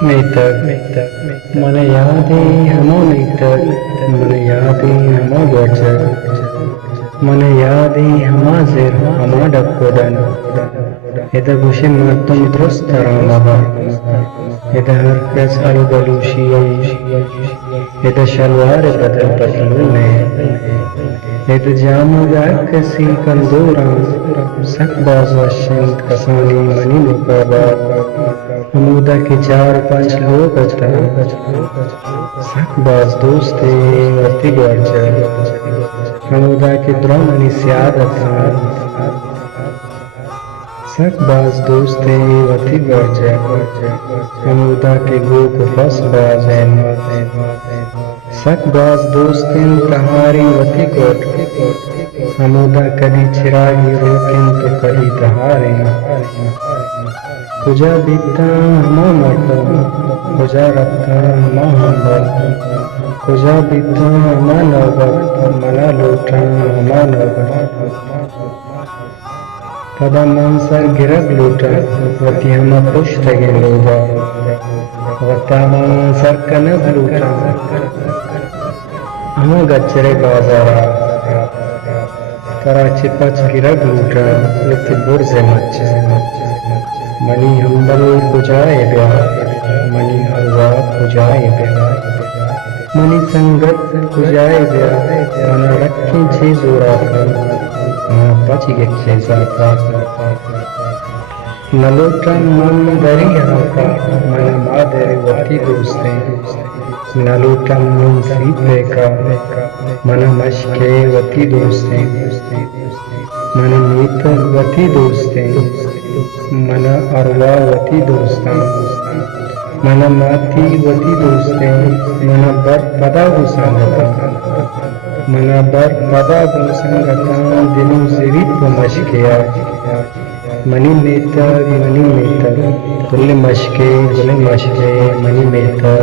Metak, mana yadi hamo metak, mana yadi hamo gajah, mana yadi hamazir hamadakkodan. Ida gushim matum trustaramaha, ida herkes alugalushi, ida shalwar badal badlune, ida jamu yakasi kandura, sakbaz washind kasani mani mukaba. हमूदा के 4-5 लोग अता सकबाज दोस्ते वती गर्जा हमूदा के द्रोमनी स्याद अता सकबाज दोस्ते वती गर्जा हमूदा के गो को फसबाज सकबाज दोस्तिन कहारी वती कोट हमूदा कदी चिरागी रोकिन तो कदी तहारे कुजा बीता हमा मरता कुजा रखता हमा हमल कुजा बीता हमा नौबत मना लूटा हमा नौबत पदा मंसर गिरग लूटा वती हमा पुष्ट गे लोबा वता मंसर कनज लूटा हमा गच्चरे बाजारा कराची पच गिरग लूटा वती बुरजे मच्चे मनी हम्बल कुजाए ब्याह मनी हलवा कुजाए ब्याह मनी संगत कुजाए ब्याह मन रखें छे जोरा कर पच गे जाता नलोटा मन दरिया का मन मादरे वती दोस्ते नलोटा मन सीपे का मन मशके वती दोस्ते मन मीतर वती दोस्ते मन अरवा वती दोस्ता मन माती वती दोस्ते मन बर पदा गुसंगता मन बर पदा गुसंगता दिनु जिरित मशकिया मनी मेतर गुले मशके मनी मेतर